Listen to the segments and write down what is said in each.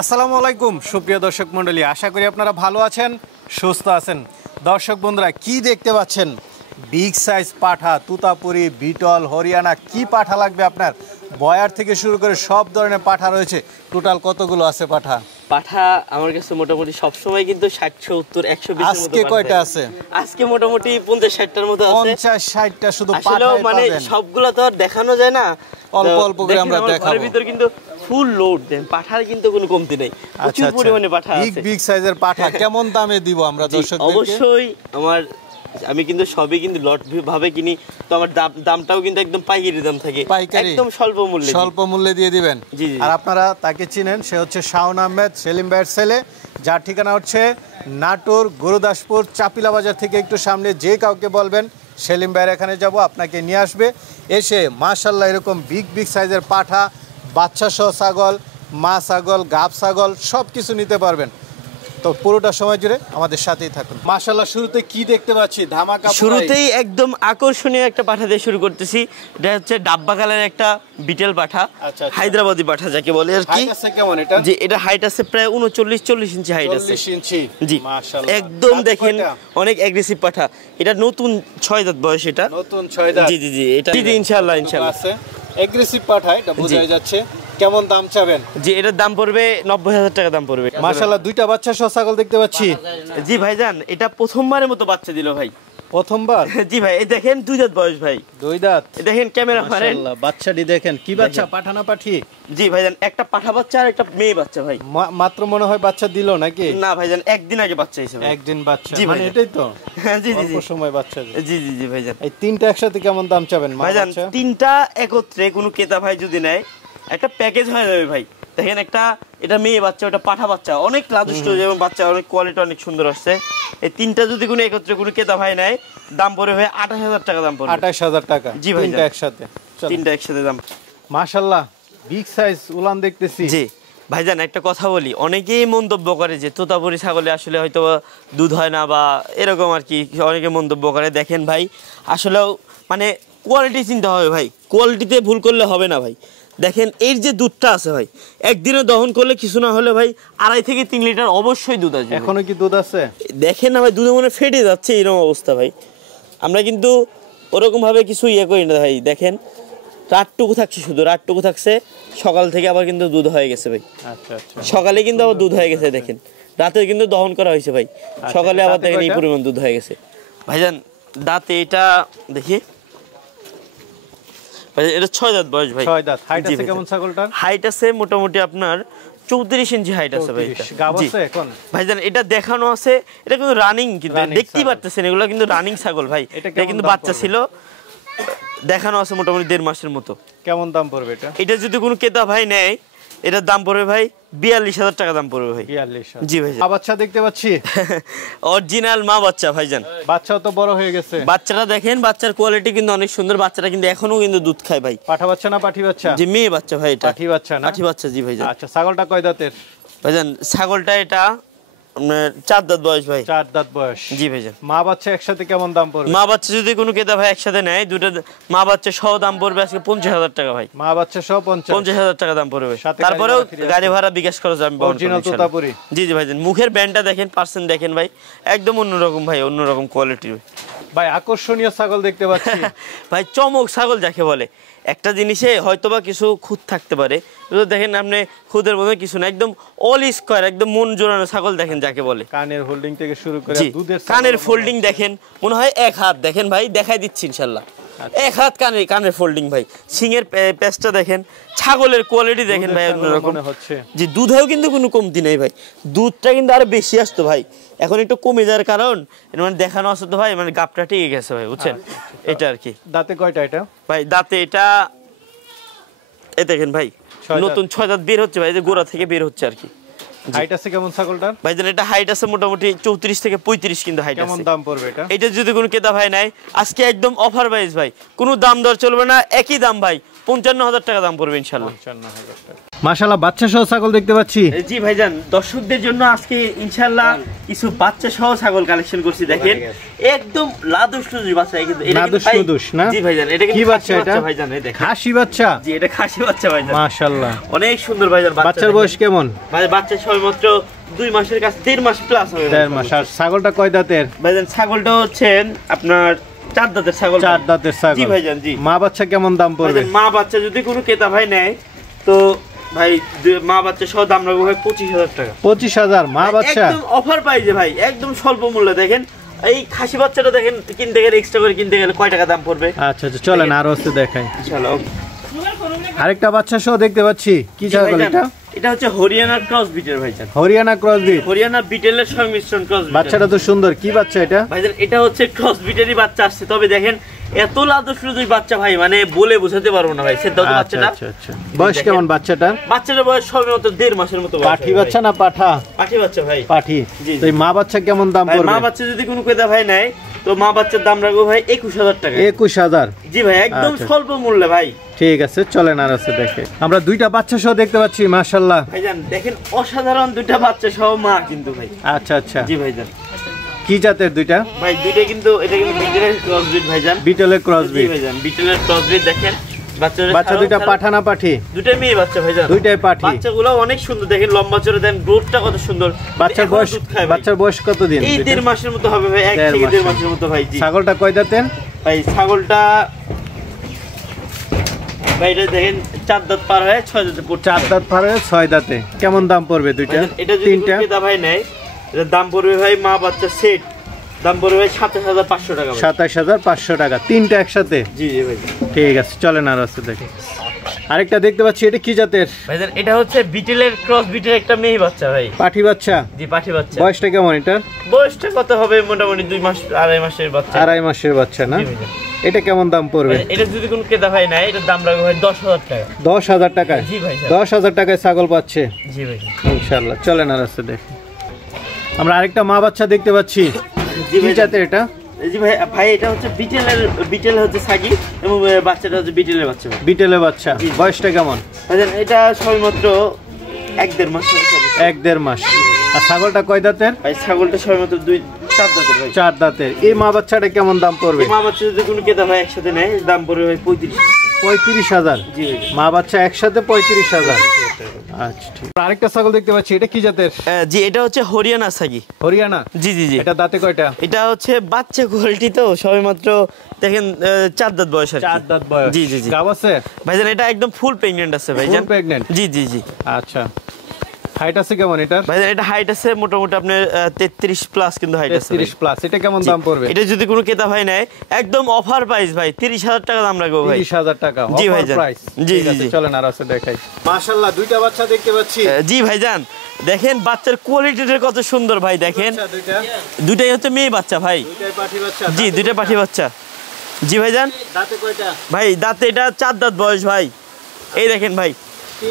আসসালামু আলাইকুম সুপ্রিয় দর্শক মণ্ডলী, আশা করি আপনারা ভালো আছেন, সুস্থ আছেন। দর্শক বন্ধুরা, কি দেখতে পাচ্ছেন? বিগ সাইজ পাঠা, তুতাপুরি, বিটল, হরিয়ানা, কি পাঠা লাগবে আপনার? বয়ার থেকে শুরু করে সব ধরনের পাঠা রয়েছে। টোটাল কতগুলো আছে পাঠা? পাঠা আমার কাছে মোটামুটি সবসময় কিন্তু 60-70-120 আজকে কয়টা আছে? আজকে মোটামুটি 50-60টার মতো আছে। 50-60টা শুধু পাঠা মানে সবগুলা তো আর দেখানো যায় না, অল্প অল্প করে আমরা দেখাবো। এর ভিতর কিন্তু ফুল লোড দেন, পাঠার কিন্তু কোনো কমতি নাই, প্রচুর পরিমাণে পাঠা আছে। বিগ সাইজের পাঠা কেমন দামে দিব আমরা দর্শকদেরকে? অবশ্যই আমি কিন্তু সবই কিন্তু লট ভাবে কিনি, তো আমার দামটাও কিন্তু একদম পাইকারি দাম থাকে, একদম স্বল্প মূল্যে দিয়ে দিবেন। আর আপনারা তাকে চিনেন, সে হচ্ছে শাওন আহমেদ, সেলিম ভাইয়ের ছেলে, যার ঠিকানা হচ্ছে নাটোর গুরুদাসপুর চাপিলা বাজার থেকে একটু সামনে। যে কাউকে বলবেন সেলিম ভাইয়ের এখানে যাব, আপনাকে নিয়ে আসবে। এসে মাশাআল্লাহ এরকম বিগ সাইজের পাঠা, বাচ্চা সহ ছাগল, মা ছাগল, গাব ছাগল সব কিছু নিতে পারবেন। তো পুরোটা সময় জুড়ে আমাদের সাথেই থাকুন। মাশাআল্লাহ, শুরুতে কি দেখতে পাচ্ছি? ধামাকা। শুরুতেই একদম আকর্ষণীয় একটা পাঠা দিয়ে শুরু করতেছি। এটা হচ্ছে ডাব্বা কালারের একটা বিটেল পাঠা, হায়দ্রাবাদি পাঠা যাকে বলে আর কি। কেমন এটা? জি, এটা হাইট আছে প্রায় 39-40 ইঞ্চি হাইট আছে। 40 ইঞ্চি। জি মাশাআল্লাহ, একদম দেখেন অনেক অ্যাগ্রেসিভ পাঠা। এটা নতুন 6 দাঁত বয়স, এটা নতুন 6 দাঁত। জি জি জি, এটা ইনশাআল্লাহ আছে অ্যাগ্রেসিভ পাঠা, এটা বোঝা যাচ্ছে। কেমন দাম চাবেন? জি, এটার দাম পড়বে 90,000 টাকা দাম পড়বে। মাশাআল্লাহ, দুইটা বাচ্চা সহ ছাগল দেখতে পাচ্ছি। জি ভাইজান, এটা প্রথমবারের মতো বাচ্চা দিল ভাই। প্রথমবার? জি ভাই, এই দেখেন 2 দাঁত বয়স ভাই। 2 দাঁত? দেখেন ক্যামেরা মারেন, মাশাআল্লাহ বাচ্চাটি দেখেন। কি বাচ্চা, পাঠা না পাঠি? জি ভাইজান, একটা পাঠা বাচ্চা আর একটা মেয়ে বাচ্চা ভাই। মাত্র মনে হয় বাচ্চা দিল নাকি? না ভাইজান, একদিন আগে বাচ্চা হইছে ভাই। একদিন বাচ্চা? জি মানে এটাই তো। জি জি জি, অল্প সময় বাচ্চা। জি জি জি ভাইজান। এই তিনটা একসাথে কেমন দাম চাবেন ভাইজান? তিনটা একত্রে কোনো ক্রেতা ভাই যদি নেয়, একটা প্যাকেজ হয়ে যাবে ভাই। দেখেন, এটা মেয়ে বাচ্চা, ওটা পাঠা বাচ্চা, অনেক লাদুষ্ট যেমন বাচ্চা, অনেক কোয়ালিটি অনেক সুন্দর আসছে। এই তিনটা যদি কোনো একত্রে কোনো ক্রেতা ভাই নেয়, দাম পড়বে ভাই 28,000 টাকা দাম পড়বে। 28,000 টাকা? জি ভাই, তিনটা একসাথে দাম। মাশাআল্লাহ, বিগ সাইজ উলান দেখতেছি। জি ভাইজান, একটা কথা বলি, অনেকেই মন্তব্য করে যে তোতাপুরি ছাগলে আসলে হয়তো দুধ হয় না বা এরকম আর কি, অনেকে মন্তব্য করে। দেখেন ভাই, আসলেও মানে কোয়ালিটি চিন্তা হবে ভাই, কোয়ালিটিতে ভুল করলে হবে না ভাই। দেখেন এর যে দুধটা আছে ভাই, একদিনে দহন করলে কিছু না হলে ভাই 2.5 থেকে 3 লিটার অবশ্যই দুধ আসবে। এখনো কি দুধ আছে? দেখেন না ভাই, দুধে মনে ফেটে যাচ্ছে, এরকম অবস্থা ভাই। আমরা কিন্তু ওরকম ভাবে কিছু করি না ভাই। দেখেন রাতটুকু থাকছে, শুধু রাতটুকু থাকছে, সকাল থেকে আবার কিন্তু দুধ হয়ে গেছে ভাই। সকালে কিন্তু আবার দুধ হয়ে গেছে, দেখেন রাতে কিন্তু দহন করা হয়েছে ভাই, সকালে আবার দেখেন এই পরিমাণ দুধ হয়ে গেছে ভাইজান। দাঁতে এটা দেখি, এটা 6 দাঁত বয়স ভাই। 6 দাঁত। হাইট আছে কেমন ছাগলটার? হাইট আছে মোটামুটি আপনার 34 ইঞ্চি হাইট আছে ভাই। এখন ভাইজান এটা দেখানো আছে, এটা কিন্তু রানিং, কিন্তু দেখতেই পারতেছেন এগুলো কিন্তু রানিং ছাগল ভাই। এটা কিন্তু বাচ্চা ছিল, দেখানো আছে মোটামুটি 1.5 মাসের মতো। কেমন দাম পড়বে এটা? এটা যদি কোনো ক্রেতা ভাই নেয়, এটার দাম পড়বে ভাই 42,000 টাকা দাম পড়বে ভাই। 42,000? জি ভাই। বাচ্চা দেখতে পাচ্ছি, অরিজিনাল মা বাচ্চা ভাইজান। বাচ্চাও তো বড় হয়ে গেছে। বাচ্চাটা দেখেন, বাচ্চার কোয়ালিটি কিন্তু অনেক সুন্দর। বাচ্চাটা কিন্তু এখনো কিন্তু দুধ খায় ভাই। পাঠা বাচ্চা না পাঠি বাচ্চা? জি, মেয়ে বাচ্চা ভাই। এটা পাঠি বাচ্চা না? পাঠি বাচ্চা, জি ভাইজান। আচ্ছা, ছাগলটা কয় দাঁতের? ভাইজান ছাগলটা এটা 4 দাঁত বয়স ভাই। 4 দাঁত বয়স? জি ভাইজান। মা বাচ্চা একসাথে কেমন দাম পড়বে? মা বাচ্চা যদি কোনো ক্রেতা ভাই একসাথে নেয়, দুটো মা বাচ্চা সহ দাম পড়বে আজকে 50,000 টাকা ভাই। মা বাচ্চা সহ 50,000 টাকা দাম পড়বে। তারপরেও গাড়ি ভাড়া বিকাশ খরচ আমি বহন করব। জি জি ভাইজান। মুখের ব্যান্ডটা দেখেন, পার্সেন্ট দেখেন ভাই, একদম অন্যরকম ভাই, অন্যরকম কোয়ালিটির ভাই। আকর্ষণীয় ছাগল দেখতে পাচ্ছি ভাই, চমক ছাগল যাকে বলে। একটা জিনিসে হয়তোবা কিছু খুঁত থাকতে পারে, দেখেন আপনি খুদের মধ্যে কিছু না, একদম অল স্কয়ার, একদম মন জোড়ানো ছাগল দেখেন যাকে বলে। কানের হোল্ডিং থেকে শুরু করে দুধের কানের ফোল্ডিং দেখেন, মনে হয় 1 হাত। দেখেন ভাই, দেখাই দিচ্ছি ইনশাআল্লাহ, 1 হাত কানের ফোল্ডিং ভাই। সিংয়ের পেস্টটা দেখেন, ছাগলের কোয়ালিটি দেখেন ভাই, অন্যরকম হচ্ছে। জি, দুধেও কিন্তু কোনো কমতি নেই ভাই, দুধটা কিন্তু আরো বেশি আসতো ভাই, এখন একটু কমে যাওয়ার কারণ মানে দেখানো আছে তো ভাই, মানে গাপটা টিকে গেছে ভাই, বুঝছেন? এটা আর কি। দাঁতে কয়টা এটা ভাই? দাঁতে এটা এই দেখেন ভাই, নতুন 6 দাঁত বের হচ্ছে ভাই, যে গোড়া থেকে বের হচ্ছে আর কি। হাইট আছে কেমন ছাগলটার? ভাইজান এটা হাইট আছে মোটামুটি 34 থেকে 35 কিন্তু হাইট আছে। কেমন দাম পড়বে এটা? এটা যদি কোনো ক্রেতা ভাই নেয়, আজকে একদম অফার প্রাইস ভাই, কোনো দাম দর চলবে না, একই দাম ভাই, 55,000 টাকা দাম পড়বে ইনশাআল্লাহ। 55,000 টাকা। মাশাআল্লাহ, বাচ্চা সহ ছাগল দেখতে পাচ্ছি। জি ভাইজান, দর্শকদের জন্য আজকে ইনশাআল্লাহ কিছু বাচ্চা সহ ছাগল কালেকশন করছি। দেখেন একদম লাদুস লুদুস বাচ্চা, কিন্তু এটা লাদুস লুদুস না? জি ভাইজান, এটা কি বাচ্চা এটা ভাইজান? এই দেখেন খাসি বাচ্চা। জি, এটা খাসি বাচ্চা ভাইজান। মাশাআল্লাহ, অনেক সুন্দর ভাইজান। বাচ্চার বয়স কেমন? ভাই বাচ্চা সবেমাত্র 2 মাসের কাছে, 1.5 মাস প্লাস হবে। 1.5 মাস। আর ছাগলটা কয় দাঁতের? ভাইজান ছাগলটা হচ্ছে আপনার 4 দাঁতের ছাগল। 4 দাঁতের ছাগল। জি ভাইজান, জি। মা বাচ্চা কেমন দাম পড়বে? মা বাচ্চা যদি কোনো ক্রেতা ভাই নেয় তো ভাই মা বাচ্চা সহ দাম রাখবো ভাই 25,000 টাকা। 25,000 মা বাচ্চা? একদম অফার প্রাইসে ভাই, একদম স্বল্প মূল্যে। দেখেন এই খাসি বাচ্চাটা দেখেন, কিনতে গেলে এক্সট্রা করে কিনতে গেলে কয় টাকা দাম পড়বে। আচ্ছা আচ্ছা, চলেন আরো হচ্ছে দেখাই। চলো। আরেকটা বাচ্চা সহ দেখতে পাচ্ছি, কি ছাগল এটা? এটা হচ্ছে হরিয়ানা ক্রস বিটের ভাইজান। হরিয়ানা ক্রস বিট, হরিয়ানা বিটেলের সংমিশ্রণ ক্রস বিট। বাচ্চাটা তো সুন্দর। কি বাচ্চা এটা? ভাইজান এটা হচ্ছে ক্রস বিটেরই বাচ্চা আসছে, তবে দেখেন এত লাদুস লুদুস বাচ্চা ভাই, মানে বলে বোঝাতে পারবো না ভাই। সেটা বাচ্চাটা। আচ্ছা আচ্ছা, বয়স কেমন বাচ্চাটার? বাচ্চাটার বয়স সবেমাত্র 1.5 মাসের মতো। পাঠি বাচ্চা না পাঠা? পাঠি বাচ্চা ভাই। পাঠি। তো এই মা বাচ্চা কেমন দাম পড়বে? মা বাচ্চা যদি কোনো ক্রেতা ভাই নেয় তো মা বাচ্চার দাম রাখবো ভাই 21,000 টাকা। 21,000? জি ভাই, একদম স্বল্প মূল্যে ভাই। ঠিক আছে, চলেন আর আছে দেখে। আমরা দুইটা বাচ্চা সহ দেখতে পাচ্ছি, মাশাআল্লাহ ভাইজান দেখেন অসাধারণ দুইটা বাচ্চা সহ মা কিন্তু ভাই। আচ্ছা আচ্ছা, জি ভাইজান। কি জাতের দুইটা? ভাই দুইটা কিন্তু, এটা কিন্তু বিটেলের ক্রস বিট ভাইজান। বিটেলের ক্রস বিট। জি ভাইজান, বিটেলের ক্রস বিট। দেখেন বাচ্চা দুইটা পাঠা না পাঠি? দুইটাই মেয়ে বাচ্চা ভাইজান। দুইটাই পাঠি। বাচ্চাগুলো অনেক সুন্দর, দেখেন লম্বা চড়ে, দেন গ্রোথটা কত সুন্দর। বাচ্চার বয়স কত দিন? এই 1.5 মাসের মতো হবে ভাই, 1 থেকে 1.5 মাসের মতো ভাই। জি। ছাগলটা কয় দাঁতের? ভাই ছাগলটা ভাই এটা দেখেন 4 দাঁত পার হয়ে 6 দাঁতে পড়ছে। 4 দাঁত পার হয়ে 6 দাঁতে। কেমন দাম পড়বে দুইটা? এটা যদি ক্রেতা ভাই নেয় এটার দাম পড়বে ভাই মা বাচ্চা সেট দাম পড়বে ভাই 27,500 টাকা। 27,500 টাকা তিনটা একসাথে? জি জি ভাই। ঠিক আছে, চলেন আর আছে দেখি। আরেকটা দেখতে পাচ্ছি, এটা কি জাতের? ভাইজান এটা হচ্ছে বিটেলের ক্রস বিটের একটা মেয়ে বাচ্চা ভাই। পাঠি বাচ্চা? জি পাঠি বাচ্চা। বয়সটা কেমন এটার? বয়সটা কত হবে মোটামুটি 2 মাস 2.5 মাসের বাচ্চা। 2.5 মাসের বাচ্চা না? এটা কেমন দাম পড়বে? এটা যদি কোনো ক্রেতা ভাই নেয় এটার দাম রাখবে ভাই 10,000 টাকা। 10,000 টাকা? জি ভাই। 10,000 টাকায় ছাগল পাচ্ছে? জি ভাই ইনশাআল্লাহ, চলেন আর আছে দেখি। আমরা আরেকটা মা বাচ্চা দেখতে পাচ্ছি, কি জাতের এটা? জি ভাই, ভাই এটা হচ্ছে বিটেল হচ্ছে সাগি এবং বাচ্চাটা হচ্ছে বিটেলের বাচ্চা। বিটেলের বাচ্চা। বয়সটা কেমন? ভাইজান এটা সবেমাত্র 1.5 মাস। 1.5 মাস। আর ছাগলটা কয় দাঁতের? ভাই ছাগলটা সবেমাত্র 4 দাঁতের ভাই। 4 দাঁতের। এই মা বাচ্চাটা কেমন দাম পড়বে? মা বাচ্চা যদি কোনো ক্রেতা ভাই একসাথে নেয় দাম পড়বে ভাই 35,000। জি ভাই। মা বাচ্চা একসাথে 35,000। আচ্ছা ঠিক। আরেকটা ছাগল দেখতে পাচ্ছি, এটা কি জাতের? জি এটা হচ্ছে হরিয়ানা সাগি। হরিয়ানা? জি জি জি। এটা দাঁতে কয়টা? এটা হচ্ছে বাচ্চা কোয়ালিটি, তো সবেমাত্র দেখেন 4 দাঁত বয়স। 4 দাঁত বয়স। জি জি জি। গাব আছে? ভাইজান এটা একদম ফুল প্রেগন্যান্ট আছে ভাইজান। ফুল প্রেগন্যান্ট? জি জি জি। আচ্ছা, হাইট আছে কেমন এটার? ভাইজান এটা হাইট আছে মোটামুটি আপনার 33 প্লাস কিন্তু হাইট আছে। 33 প্লাস। এটা কেমন দাম পড়বে? এটা যদি কোনো ক্রেতা ভাই নেয় একদম অফার প্রাইস ভাই 30,000 টাকা দাম রাখবো ভাই। 30,000 টাকা জি অফার ভাইজান। প্রাইস? জি ঠিক আছে, জি। চলেন আর আছে দেখাই। মাশাআল্লাহ, দুইটা বাচ্চা দেখতে পাচ্ছি। জি ভাইজান দেখেন বাচ্চার কোয়ালিটিটা কত সুন্দর ভাই। দেখেন দুইটাই হচ্ছে মেয়ে বাচ্চা ভাই। দুইটাই পাঠি বাচ্চা? জি দুইটা পাঠি বাচ্চা। জি ভাইজান। দাঁতে কয়টা? ভাই দাঁতে এটা 4 দাঁত বয়স ভাই। এই দেখেন ভাই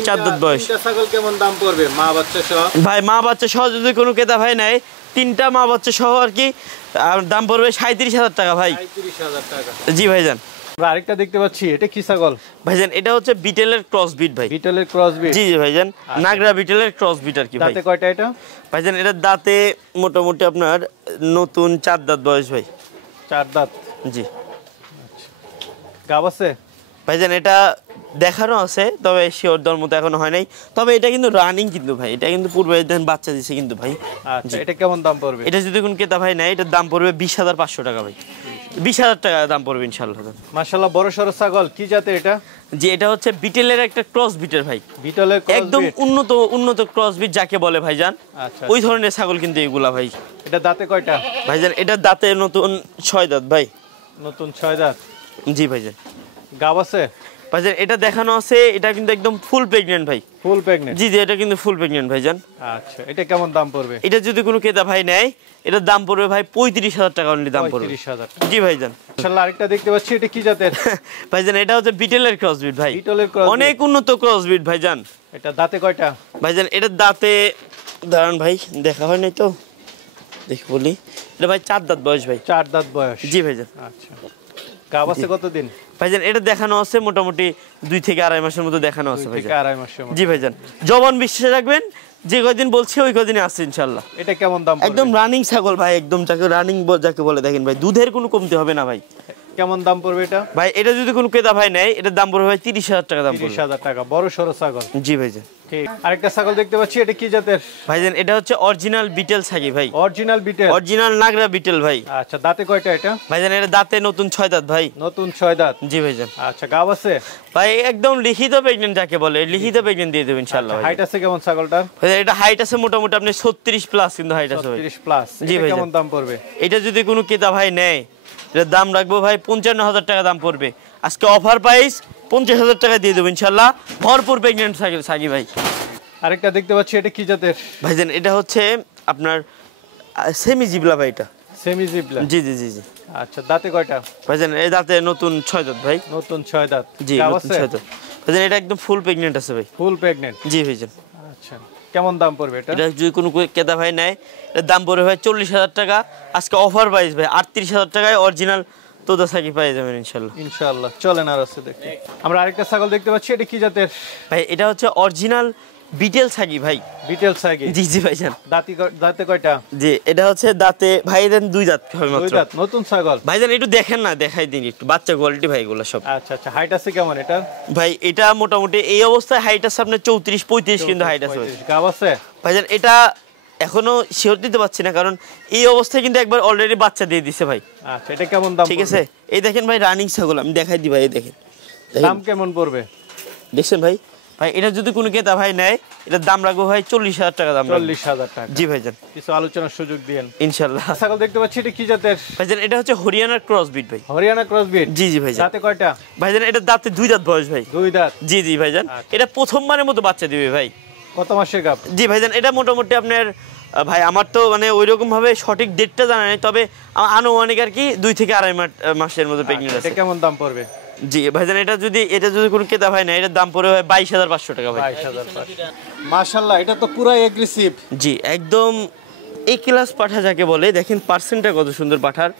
4 দাঁত বয়স। তিনটা ছাগল কেমন দাম পড়বে মা বাচ্চা সহ? ভাই মা বাচ্চা সহ যদি কোনো ক্রেতা ভাই নেয় তিনটা মা বাচ্চা সহ আর কি দাম পড়বে 37,000 টাকা ভাই। 37,000 টাকা। জি ভাইজান। আমরা আরেকটা দেখতে পাচ্ছি, এটা কি ছাগল? ভাইজান এটা হচ্ছে বিটেলের ক্রস বিট ভাই। বিটেলের ক্রস বিট? জি জি ভাইজান, নাগরা বিটেলের ক্রস বিট আর কি ভাই। দাঁতে কয়টা এটা? ভাইজান এটা দাঁতে মোটামুটি আপনার নতুন 4 দাঁত বয়স ভাই। 4 দাঁত? জি। গাব আছে? ভাইজান এটা দেখানো আছে, তবে শিওর দেওয়ার মতো এখনো হয় নাই। তবে এটা কিন্তু রানিং কিন্তু ভাই, এটা কিন্তু পূর্বে বাচ্চা দিছে কিন্তু ভাই। আচ্ছা, এটা কেমন দাম পড়বে? এটা যদি কোন ক্রেতা ভাই নেয় এটার দাম পড়বে 20,500 টাকা ভাই। 20,000 টাকা দাম পড়বে ইনশাআল্লাহ। মাশাআল্লাহ, বড় সরো ছাগল। কি জাতের এটা? জি এটা হচ্ছে বিটেলের একটা ক্রস বিটের ভাই। বিটেলের ক্রস বিট? একদম উন্নত ক্রস বিট যাকে বলে ভাইজান। আচ্ছা, ওই ধরনের ছাগল কিন্তু এগুলা ভাই। এটা দাঁতে কয়টা? ভাইজান এটা দাঁতে নতুন 6 দাঁত ভাই। নতুন 6 দাঁত? জি ভাইজান। গাব আছে? ভাইজান এটা দেখানো আছে, এটা কিন্তু একদম ফুল প্রেগন্যান্ট ভাই। ফুল প্রেগন্যান্ট? জি জি এটা কিন্তু ফুল প্রেগন্যান্ট ভাইজান। আচ্ছা, এটা কেমন দাম পড়বে? এটা যদি কোনো ক্রেতা ভাই নেয় এটার দাম পড়বে ভাই 35,000 টাকা অনলি দাম পড়বে। 35,000? জি ভাইজান। মাশাআল্লাহ, আরেকটা দেখতে পাচ্ছি, এটা কি জাতের? ভাইজান এটা হচ্ছে বিটেলের ক্রস বিট ভাই। বিটেলের ক্রস? অনেক উন্নত ক্রস বিট ভাইজান। এটা দাঁতে কয়টা? ভাইজান এটার দাঁতে দাঁড়ান ভাই, দেখা হয় নাই তো দেখি বলি। এটা ভাই 4 দাঁত বয়স ভাই। 4 দাঁত বয়স? জি ভাইজান। আচ্ছা, গাব আছে কতদিন ভাইজান? এটা দেখানো আছে মোটামুটি 2 থেকে আড়াই মাসের মতো দেখানো আছে ভাইজান। 2 থেকে আড়াই মাসের মতো। জি ভাইজান, জবান বিশ্বাস রাখবেন, যে কয়দিন বলছি ওই কয়দিনে আছে ইনশাআল্লাহ। এটা কেমন দাম পড়বে? একদম রানিং ছাগল ভাই, একদম যাকে রানিং যাকে বলে, দেখেন ভাই দুধের কোনো কমতি হবে না ভাই। কেমন দাম পড়বে এটা ভাই? এটা যদি কোনো ক্রেতা ভাই নেয়, এটার দাম পড়বে ভাই 30,000 টাকা দাম পড়বে। 30,000 টাকা, বড় সরো ছাগল। জি ভাইজান। ঠিক। আরেকটা ছাগল দেখতে পাচ্ছি, এটা কি জাতের ভাইজান? এটা হচ্ছে অরিজিনাল বিটেল ছাগি ভাই। Original betel? অরিজিনাল নাগরা বিটেল ভাই। আচ্ছা, দাঁতে কয়টা এটা ভাইজান? এটা দাঁতে নতুন 6 দাঁত ভাই। নতুন 6 দাঁত? জি ভাইজান। আচ্ছা, গাব আছে ভাই? একদম লিখিত প্রেগন্যান্ট যাকে বলে, লিখিত প্রেগন্যান্ট দিয়ে দেব ইনশাআল্লাহ। হাইট আছে কেমন ছাগলটার? ভাইজান এটা হাইট আছে মোটামুটি আপনি 36 প্লাস কিন্তু হাইট আছে ভাই। 36 প্লাস। জি ভাই। কেমন দাম পড়বে এটা যদি কোনো ক্রেতা ভাই নেয়, এটার দাম রাখবো ভাই 55,000 টাকা দাম পড়বে। আজকে অফার প্রাইস 50,000 টাকা দিয়ে দেবো ইনশাআল্লাহ। ভরপুর প্রেগন্যান্ট ছাগি ভাই। আরেকটা দেখতে পাচ্ছি, এটা কি জাতের ভাইজান? এটা হচ্ছে আপনার সেমি জিবলা ভাই। এটা সেমি জিবলা? জি জি জি জি। আচ্ছা, দাঁতে কয়টা ভাইজান? এই দাঁতে নতুন 6 দাঁত ভাই। নতুন 6 দাঁত? জি, নতুন 6 দাঁত ভাইজান। এটা একদম ফুল প্রেগন্যান্ট আছে ভাই। ফুল প্রেগন্যান্ট? জি ভাইজান। আচ্ছা, কেমন দাম পড়বে এটা? এটা যদি কোনো ক্রেতা ভাই নেয়, এর দাম পড়বে ভাই 40,000 টাকা। আজকে অফার প্রাইস ভাই 38,000 টাকায় অরিজিনাল তোদা ছাগি পেয়ে যাবেন ইনশাআল্লাহ। ইনশাআল্লাহ। চলেন আর আছে দেখতে। আমরা আরেকটা ছাগল দেখতে পাচ্ছি, এটা কি জাতের ভাই? এটা হচ্ছে অরিজিনাল বিটেল ছাগি ভাই। বিটেল ছাগি? জি জি ভাইজান। দাঁতে কয়টা? জি, এটা হচ্ছে দাঁতে ভাইজান 2 দাঁত হবে মাত্র। 2 দাঁত? নতুন ছাগল? ভাইজান একটু দেখেন না, দেখাই দিন একটু, বাচ্চা কোয়ালিটি ভাই এগুলো সব। আচ্ছা আচ্ছা, হাইট আছে কেমন এটা? ভাই এটা মোটামুটি এই অবস্থায় হাইট আছে আপনার 34-35 কিন্তু হাইট আছে ভাই। গাব আছে ভাইজান? এটা এখনো শিওর দিতে পারছি না, কারণ এই অবস্থায় কিন্তু একবার অলরেডি বাচ্চা দিয়ে দিছে ভাই। আচ্ছা, এটা কেমন দাম? ঠিক আছে, এই দেখেন ভাই রানিং ছাগল, আমি দেখাই দিই ভাই। এই দেখেন দাম কেমন পড়বে দেখছেন ভাই? ভাই এটা যদি কোনো ক্রেতা ভাই নেয়, এটার দাম রাখবো ভাই 40,000 টাকা দাম। 40,000 টাকা? জি ভাইজান। কিছু আলোচনার সুযোগ দিয়েন ইনশাআল্লাহ। ছাগল দেখতে পাচ্ছি, এটা কি জাতের ভাইজান? এটা হচ্ছে হরিয়ানার ক্রস বিট ভাই। Haryana cross breed? জি জি ভাইজান। দাঁতে কয়টা? ভাইজান এটা দাঁতে 2 দাঁত বয়স ভাই। 2 দাঁত? জি জি ভাইজান। এটা প্রথমবারের মতো বাচ্চা দিবে ভাই। কত মাসের গাব? জি ভাইজান, এটা মোটামুটি আপনার ভাই আমার তো মানে ওইরকম ভাবে সঠিক ডেটটা জানা নেই, তবে আনুমানিক আর কি 2 থেকে আড়াই মাসের মতো প্রেগন্যান্ট আছে। এটা কেমন দাম পড়বে? জি ভাইজান, এটা যদি কোনো ক্রেতা ভাই না, এটার দাম পড়বে ভাই 22,500 টাকা ভাই। 22,500? মাশাআল্লাহ, এটা তো পুরো এগ্রেসিভ। জি, একদম এ ক্লাস পাঠা যাকে বলে, দেখেন পার্সেন্টটা কত সুন্দর পাঠার,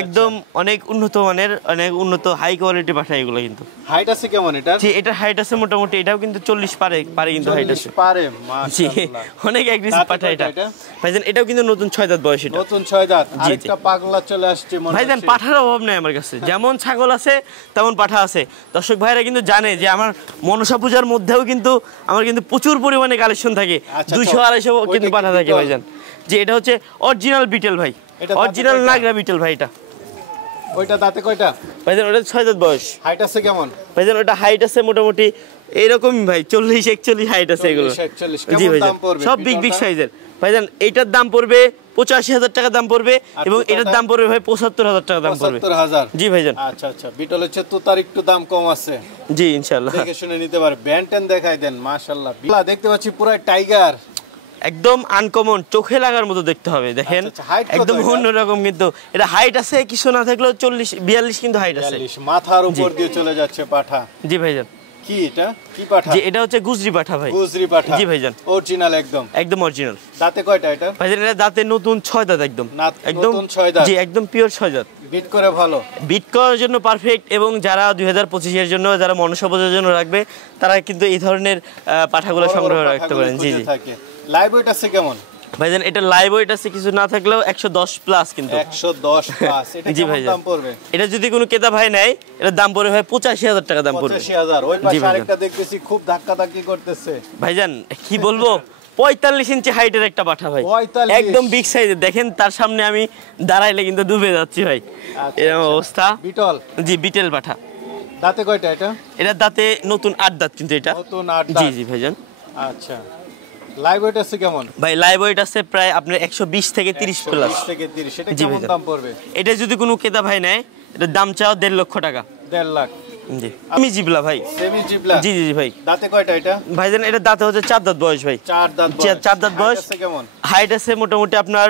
একদম অনেক উন্নত মানের, অনেক উন্নত হাই কোয়ালিটি পাঠা এগুলো কিন্তু। হাইট আছে কেমন এটা? জি, এটা হাইট আছে মোটামুটি, এটাও কিন্তু 40 পারে কিন্তু হাইট আছে। পারে? জি, মাশাআল্লাহ, অনেক এগ্রেসিভ পাঠা এটা ভাইজান। এটাও কিন্তু নতুন 6 দাঁত বয়স। এটা নতুন 6 দাঁত? আরেকটা পাগলা চলে আসছে মনে হচ্ছে ভাইজান। পাঠার অভাব নাই আমার কাছে, যেমন ছাগল আছে তেমন পাঠা আছে। দর্শক ভাইরা কিন্তু জানে যে আমার মনসা পূজার মধ্যেও কিন্তু আমার কিন্তু প্রচুর পরিমাণে কালেকশন থাকে, 200-250 কিন্তু পাঠা থাকে ভাইজান। যে এটা হচ্ছে অরিজিনাল বিটেল ভাই, অরিজিনাল নাগরা বিটেল ভাই। এটা ওইটা দাঁতে কয়টা? ভাইজান ওটা 6 দাঁত বয়স। হাইট আছে কেমন? ভাইজান ওটা হাইট আছে মোটামুটি এইরকমই ভাই 40-41 হাইট আছে এগুলো। 40-41? জি কেমন ভাইজান, দাম পড়বে? সব বিগ সাইজের ভাইজান। এইটার দাম পড়বে 85,000 টাকা দাম পড়বে, এবং এটার দাম পড়বে ভাই 75,000 টাকা দাম পড়বে। 75,000? জি ভাইজান। আচ্ছা আচ্ছা, বিটল হচ্ছে তো তার একটু দাম কম আছে। জি ইনশাআল্লাহ, দেখে শুনে নিতে পারে। ব্যান্টেন দেখাই দেন। মাশাআল্লাহ, দেখতে পাচ্ছি পুরো টাইগার, একদম আনকমন, চোখে লাগার মতো দেখতে হবে। দেখেন একদম অন্যরকম, কিন্তু এটা হাইট আছে কিছু না থাকলেও 40-42 কিন্তু হাইট আছে। মাথার উপর দিয়ে চলে যাচ্ছে পাঠা। জি ভাইজান। কি এটা? কি পাঠা? জি, এটা হচ্ছে গুজরি পাঠা ভাই। গুজরি পাঠা? জি ভাইজান, অরিজিনাল একদম? একদম অরিজিনাল। দাঁতে কয়টা এটা? ভাইজান এটা দাঁতে নতুন 6 দাঁত, একদম একদম 6 দাঁত? জি, একদম পিওর 6 দাঁত। বিট করে ভালো? বিট করার জন্য পারফেক্ট, এবং যারা 2025 এর জন্য, যারা মনসা পূজার জন্য রাখবে, তারা কিন্তু এই ধরনের পাঠাগুলো সংগ্রহ রাখতে পারেন। জি জি। লাইভ ওয়েট আছে কেমন? ভাইজান এটা লাইভ ওয়েট আছে কিছু না থাকলেও 110 প্লাস কিন্তু। 110 প্লাস? এটা কেমন দাম পড়বে? এটা যদি কোনো ক্রেতা ভাই নেয়, এটার দাম পড়বে ভাই 85,000 টাকা দাম পড়বে। 85,000? ওই পাশে আরেকটা দেখতেছি খুব ধাক্কাধাক্কি করতেছে ভাইজান, কি বলবো, 45 ইঞ্চি হাইটের একটা পাঠা ভাই, একদম বিগ সাইজের। দেখেন তার সামনে আমি দাঁড়াইলে কিন্তু ডুবে যাচ্ছি ভাই, এরকম অবস্থা। বিটল? জি, বিটেল পাঠা। দাঁতে কয়টা এটা? এটা দাঁতে নতুন 8 দাঁত কিন্তু এটা। নতুন 8 দাঁত? জি জি ভাইজান। আচ্ছা, লাইভ ওয়েট আছে কেমন? ভাই লাইভ ওয়েট আছে প্রায় আপনার 120 থেকে 30 প্লাস। 120 থেকে 30? এটা কেমন দাম পড়বে? এটা যদি কোনো ক্রেতা ভাই নেয়, এটার দাম চাও 1.5 লক্ষ টাকা। 1.5 লাখ? জি, আমি জিবলা ভাই। সেমি জিবলা? জি জি ভাই। দাঁতে কয়টা এটা? ভাইজান এটা দাঁতে হচ্ছে 4 দাঁত বয়স ভাই। 4 দাঁত বয়স? 4 দাঁত বয়স। কেমন হাইট আছে মোটামুটি আপনার,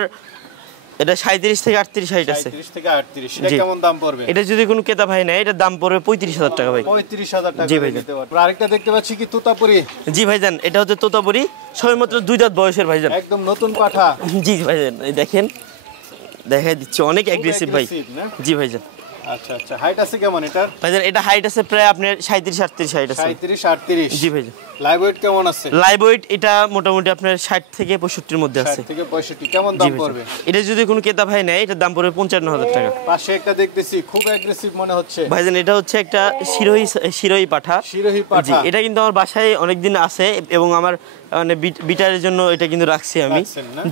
এটা 37 থেকে 38 হাইট আছে। 37 থেকে 38? এটা কেমন দাম পড়বে? এটা যদি কোনো ক্রেতা ভাই নেয়, এটার দাম পড়বে 35,000 টাকা ভাই। 35,000 টাকা? জি ভাইজান। আরেকটা দেখতে পাচ্ছি কি তোতাপুরি? জি ভাইজান, এটা হচ্ছে তোতাপুরি, সবেমাত্র 2 দাঁত বয়সের ভাইজান, একদম নতুন পাঠা? জি ভাইজান। এই দেখেন, দেখাই দিচ্ছি, অনেক অ্যাগ্রেসিভ ভাই। জি ভাইজান। আচ্ছা আচ্ছা, হাইট আছে কেমন এটার? ভাইজান এটা হাইট আছে প্রায় আপনার 37-38 হাইট আছে। 37-38। জি ভাইজান। লাইভ ওয়েট কেমন আছে? লাইভ ওয়েট এটা মোটামুটি আপনার 60 থেকে 65 এর মধ্যে আছে। 60 থেকে 65। কেমন দাম পড়বে? এটা যদি কোনো ক্রেতা ভাই নেয় এটার দাম পড়বে 55,000 টাকা। পাশে একটা দেখতেছি খুব অ্যাগ্রেসিভ মনে হচ্ছে। ভাইজান এটা হচ্ছে একটা শিরোহী পাঠা। শিরোহী পাঠা। জি, এটা কিন্তু আমার বাসায় অনেকদিন আছে এবং আমার মানে বিটারের জন্য এটা কিন্তু রাখছি আমি।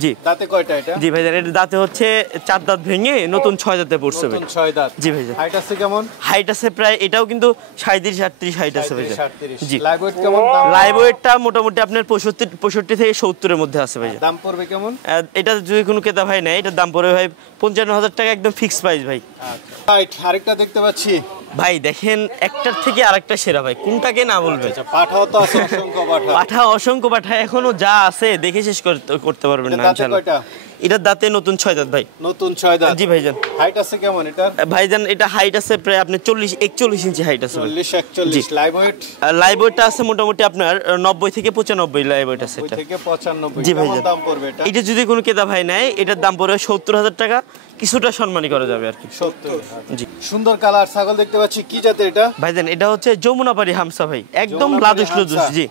জি। দাঁতে কয়টা এটা? জি ভাইজান এটা দাঁতে হচ্ছে 4 দাঁত ভেঙে নতুন 6 দাঁতে পড়ছে ভাই। নতুন 6 দাঁত। জি ভাইজান। হাইট আছে কেমন? হাইট আছে প্রায় এটাও কিন্তু 37-38 হাইট আছে ভাইজান। 37-38। জি। লাইভ ওয়েট কেমন? লাইভ ওয়েটটা মোটামুটি আপনার 65 থেকে 70 এর মধ্যে আছে ভাইজান। দাম পড়বে কেমন? এটা যদি কোনো ক্রেতা ভাই নেয় এটার দাম পড়বে ভাই 55,000 টাকা, একদম ফিক্স প্রাইস ভাই। আচ্ছা। রাইট, আরেকটা দেখতে পাচ্ছি। ভাই দেখেন একটার থেকে আরেকটা সেরা ভাই, কোনটাকে না বলবে। আচ্ছা, পাঠাও তো আছে অসংখ্য পাঠা। পাঠা অসংখ্য পাঠা, এখনো যা আছে দেখে শেষ করতে পারবেন না ইনশাআল্লাহ। এটার দাঁতে নতুন 6 দাঁত ভাই। নতুন 6 দাঁত। জি ভাইজান। হাইট আছে কেমন এটা? ভাইজান এটা হাইট আছে প্রায় আপনি 40-41 ইঞ্চি হাইট আছে। 40-41। Live weight? লাইভ ওয়েটটা আছে মোটামুটি আপনার 90 থেকে 95 লাইভ ওয়েট আছে এটা। 90 থেকে 95। জি কেমন ভাইজান। দাম পড়বে এটা? এটা যদি কোনো ক্রেতা ভাই নেয় এটার দাম পড়বে 70,000 টাকা, কিছুটা সম্মানী করা যাবে আর কি। 70। জি। সুন্দর কালার ছাগল দেখতে পাচ্ছি, কি জাতের এটা? ভাইজান এটা হচ্ছে যমুনাপাড়ি হামসা ভাই, একদম লাদুস লুদুস। জি।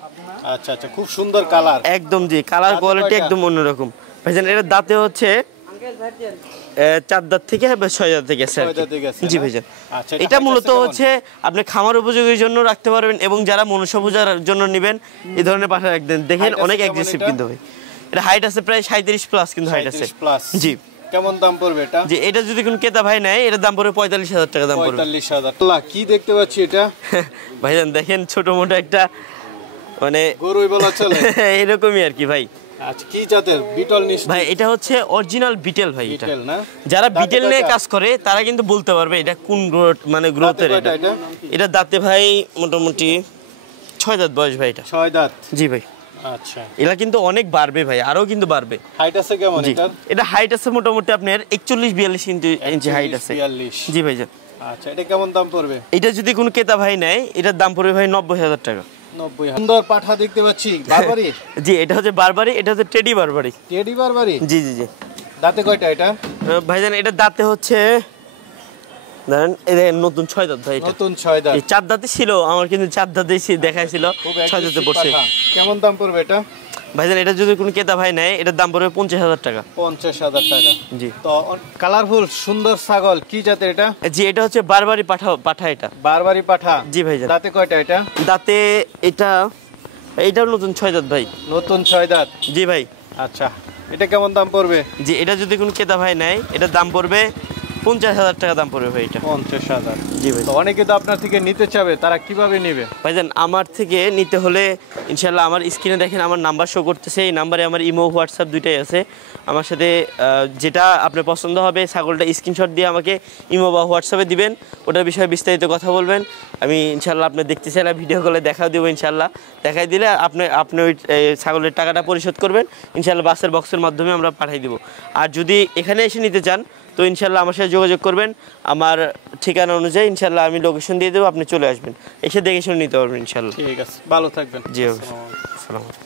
আচ্ছা আচ্ছা, খুব সুন্দর কালার। একদম জি, কালার কোয়ালিটি একদম অন্যরকম। ভাইজান এর দাঁতে হচ্ছে 4 দাঁত থেকে 6 দাঁত থেকে আছে। জি ভাইজান। আচ্ছা, এটা মূলত হচ্ছে আপনি খামার উপযোগীর জন্য রাখতে পারবেন এবং যারা মনুষ্য পূজার জন্য নেবেন এই ধরনের পাঠা একদম দেখেন অনেক অ্যাগ্রেসিভ কিন্তু ভাই। এটা হাইট আছে প্রায় 37 প্লাস কিন্তু হাইট আছে। জি। কেমন দাম পড়বে এটা? জি, এটা যদি কোনো ক্রেতা ভাই নেয় এটার দাম পড়বে 45,000 টাকা দাম পড়বে। 45,000। কি দেখতে পাচ্ছি এটা? ভাইজান দেখেন ছোট মোটো একটা মানে গরুই বলা চলে এরকমই আর কি ভাই। আচ্ছা, কি জাতের? বিটল নিশ্চয়। ভাই এটা হচ্ছে অরিজিনাল বিটেল ভাই। এটা বিটেল না? যারা বিটেল নিয়ে কাজ করে তারা কিন্তু বলতে পারবে এটা কোন মানে গ্রোথের। এটা দাঁতে ভাই মোটামুটি 6 দাঁত বয়স ভাই। এটা 6 দাঁত। জি ভাই। আচ্ছা, এরা কিন্তু অনেক বাড়বে ভাই, আরো কিন্তু বাড়বে। হাইট আছে কেমন এটা? এটা হাইট আছে মোটামুটি আপনার 41-42 ইঞ্চি হাইট আছে। 42। জি ভাইজান। আচ্ছা, এটা কেমন দাম পড়বে? এটা যদি কোনো ক্রেতা ভাই নেয় এটার দাম পড়বে ভাই 90,000 টাকা। 90। সুন্দর পাঠা দেখতে পাচ্ছি, বারবারি? জি, এটা হচ্ছে বারবারি, এটা হচ্ছে টেডি বারবারি। টেডি বারবারি? জি জি জি। দাঁতে কয়টা এটা? ভাইজান এটা দাঁতে হচ্ছে ধরেন এই নতুন 6 দাঁত ভাই। এটা নতুন 6 দাঁত। এই 4 দাঁতে ছিল আমার, কিন্তু 4 দাঁতে দেখাইছিল 6 দাঁতে পড়ছে। কেমন দাম পড়বে এটা? ভাইজান এটা যদি কোনো ক্রেতা ভাই নেয় এটার দাম পড়বে 50,000 টাকা। 50,000 টাকা। জি। তো কালারফুল সুন্দর ছাগল, কি জাতের এটা? জি, এটা হচ্ছে বারবারি পাঠা এটা। বারবারি পাঠা? জি ভাইজান। দাঁতে কয়টা এটা? দাঁতে এটাও নতুন 6 দাঁত ভাই। নতুন 6 দাঁত। জি ভাই। আচ্ছা, এটা কেমন দাম পড়বে? জি, এটা যদি কোনো ক্রেতা ভাই নেয় এটার দাম পড়বে 50,000 টাকা দাম পড়বে ভাই এটা। 50,000। জি ভাই। তো অনেকে তো আপনার থেকে নিতে চাবে, তারা কিভাবে নেবে? ভাইজান আমার থেকে নিতে হলে ইনশাল্লাহ আমার স্ক্রিনে দেখেন আমার নাম্বার শো করতেছে, এই নাম্বারে আমার ইমো হোয়াটসঅ্যাপ দুইটাই আছে। আমার সাথে যেটা আপনার পছন্দ হবে ছাগলটা স্ক্রিনশট দিয়ে আমাকে ইমো বা হোয়াটসঅ্যাপে দিবেন, ওটার বিষয়ে বিস্তারিত কথা বলবেন। আমি ইনশাল্লাহ আপনি দেখতে চাইলে ভিডিও কলে দেখা দেবো ইনশাল্লাহ। দেখাই দিলে আপনি ওই ছাগলের টাকাটা পরিশোধ করবেন ইনশাল্লাহ, বাসের বক্সের মাধ্যমে আমরা পাঠিয়ে দেবো। আর যদি এখানে এসে নিতে চান তো ইনশাল্লাহ আমার সাথে যোগাযোগ করবেন, আমার ঠিকানা অনুযায়ী ইনশাল্লাহ আমি লোকেশন দিয়ে দেবো, আপনি চলে আসবেন, এসে দেখে শুনে নিতে পারবেন ইনশাল্লাহ। ঠিক আছে, ভালো থাকবেন। জি, আসসালামু আলাইকুম।